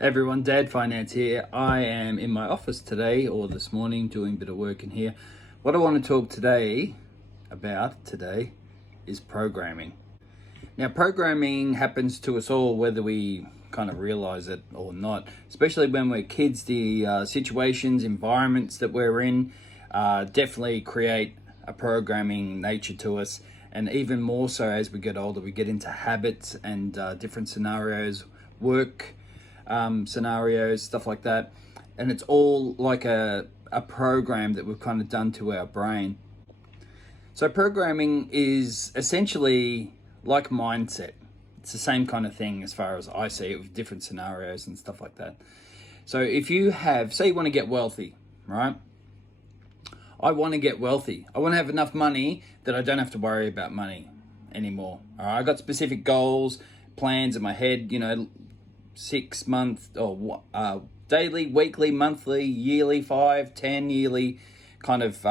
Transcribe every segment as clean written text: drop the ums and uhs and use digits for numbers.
Hey everyone, Dad Finance here. I am in my office today or this morning doing a bit of work in here. What I want to talk about today is programming. Now, programming happens to us all whether we kind of realize it or not, especially when we're kids. The situations, environments that we're in definitely create a programming nature to us. And even more so as we get older, we get into habits and different scenarios, work scenarios, stuff like that. And it's all like a program that we've kind of done to our brain. So programming is essentially like mindset. It's the same kind of thing as far as I see it, with different scenarios and stuff like that. So if you have, say you want to get wealthy, right? I want to get wealthy. I want to have enough money that I don't have to worry about money anymore. All right, I got specific goals, plans in my head, 6 month or daily, weekly, monthly, yearly, 5, 10 yearly kind of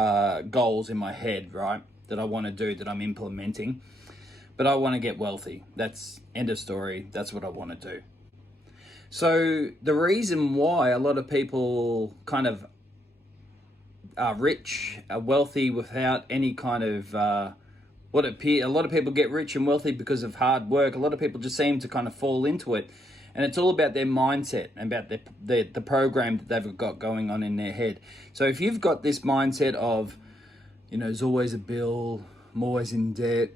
goals in my head, right? That I want to do, that I'm implementing. But I want to get wealthy. That's end of story. That's what I want to do. So the reason why a lot of people kind of are rich, are wealthy without any kind of a lot of people get rich and wealthy because of hard work. A lot of people just seem to kind of fall into it. And it's all about their mindset and about the program that they've got going on in their head. So if you've got this mindset of, there's always a bill, I'm always in debt,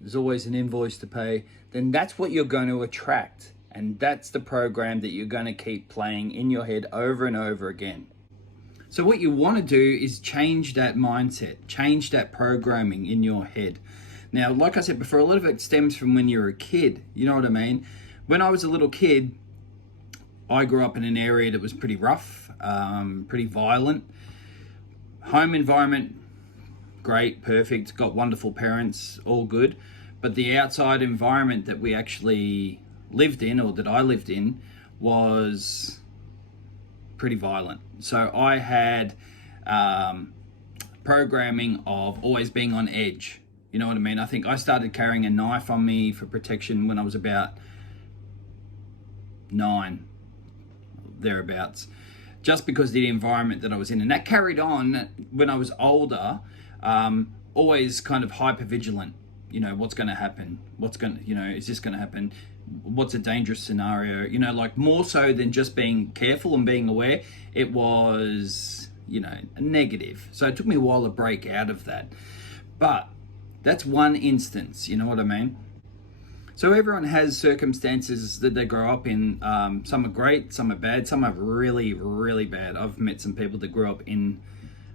there's always an invoice to pay, then that's what you're going to attract. And that's the program that you're going to keep playing in your head over and over again. So what you want to do is change that mindset, change that programming in your head. Now, like I said before, a lot of it stems from when you're a kid. You know what I mean? When I was a little kid, I grew up in an area that was pretty rough, pretty violent. Home environment, great, perfect, got wonderful parents, all good. But the outside environment that we actually lived in, or that I lived in, was pretty violent. So I had programming of always being on edge. You know what I mean? I think I started carrying a knife on me for protection when I was about 9, thereabouts, just because of the environment that I was in. And that carried on when I was older, always kind of hyper vigilant. What's going to happen? Is this going to happen? What's a dangerous scenario? Like more so than just being careful and being aware, it was, negative. So it took me a while to break out of that. But that's one instance, you know what I mean? So everyone has circumstances that they grow up in. Some are great, some are bad, some are really, really bad. I've met some people that grew up in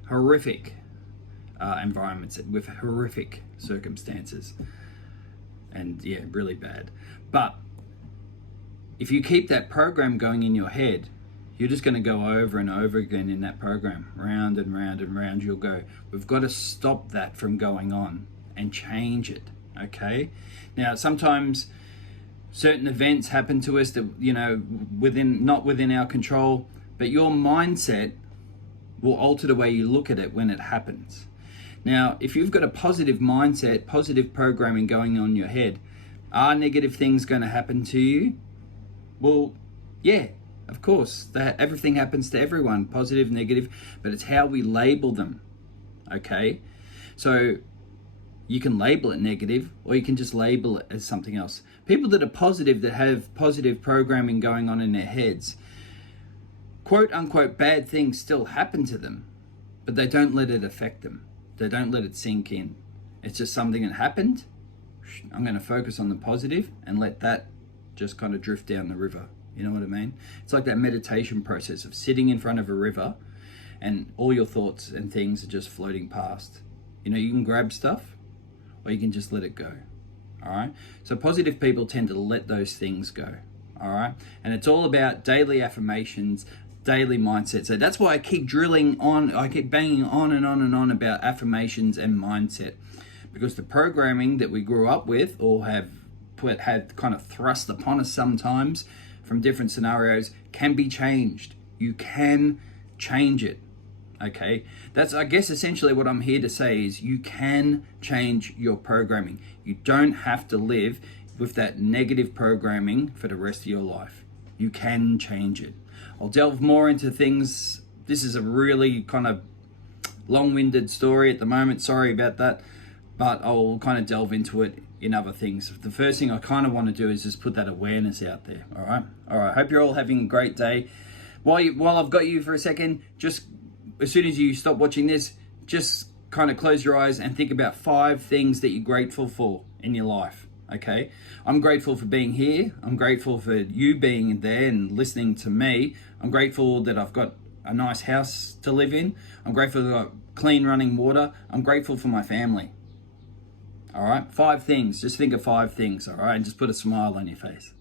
horrific environments with horrific circumstances. And yeah, really bad. But if you keep that program going in your head, you're just going to go over and over again in that program. Round and round and round you'll go. We've got to stop that from going on and change it. Okay. Now, sometimes certain events happen to us that, not within our control, but your mindset will alter the way you look at it when it happens. Now, if you've got a positive mindset, positive programming going on in your head, are negative things going to happen to you? Well, yeah, of course. Everything happens to everyone, positive, negative, but it's how we label them. Okay. So you can label it negative, or you can just label it as something else. People that are positive, that have positive programming going on in their heads, quote unquote, bad things still happen to them, but they don't let it affect them. They don't let it sink in. It's just something that happened. I'm going to focus on the positive and let that just kind of drift down the river. You know what I mean? It's like that meditation process of sitting in front of a river and all your thoughts and things are just floating past. You can grab stuff, or you can just let it go. All right. So positive people tend to let those things go. All right. And it's all about daily affirmations, daily mindset. So that's why I keep drilling on, I keep banging on and on and on about affirmations and mindset, because the programming that we grew up with or had kind of thrust upon us sometimes from different scenarios can be changed. You can change it. Okay, that's, I guess, essentially what I'm here to say is you can change your programming. You don't have to live with that negative programming for the rest of your life. You can change it. I'll delve more into things. This is a really kind of long-winded story at the moment. Sorry about that. But I'll kind of delve into it in other things. The first thing I kind of want to do is just put that awareness out there. All right. Hope you're all having a great day. While I've got you for a second, just as soon as you stop watching this, just kind of close your eyes and think about 5 things that you're grateful for in your life. Okay, I'm grateful for being here. I'm grateful for you being there and listening to me. I'm grateful that I've got a nice house to live in. I'm grateful that I've got clean running water. I'm grateful for my family. All right, 5 things. Just think of 5 things, all right, and just put a smile on your face.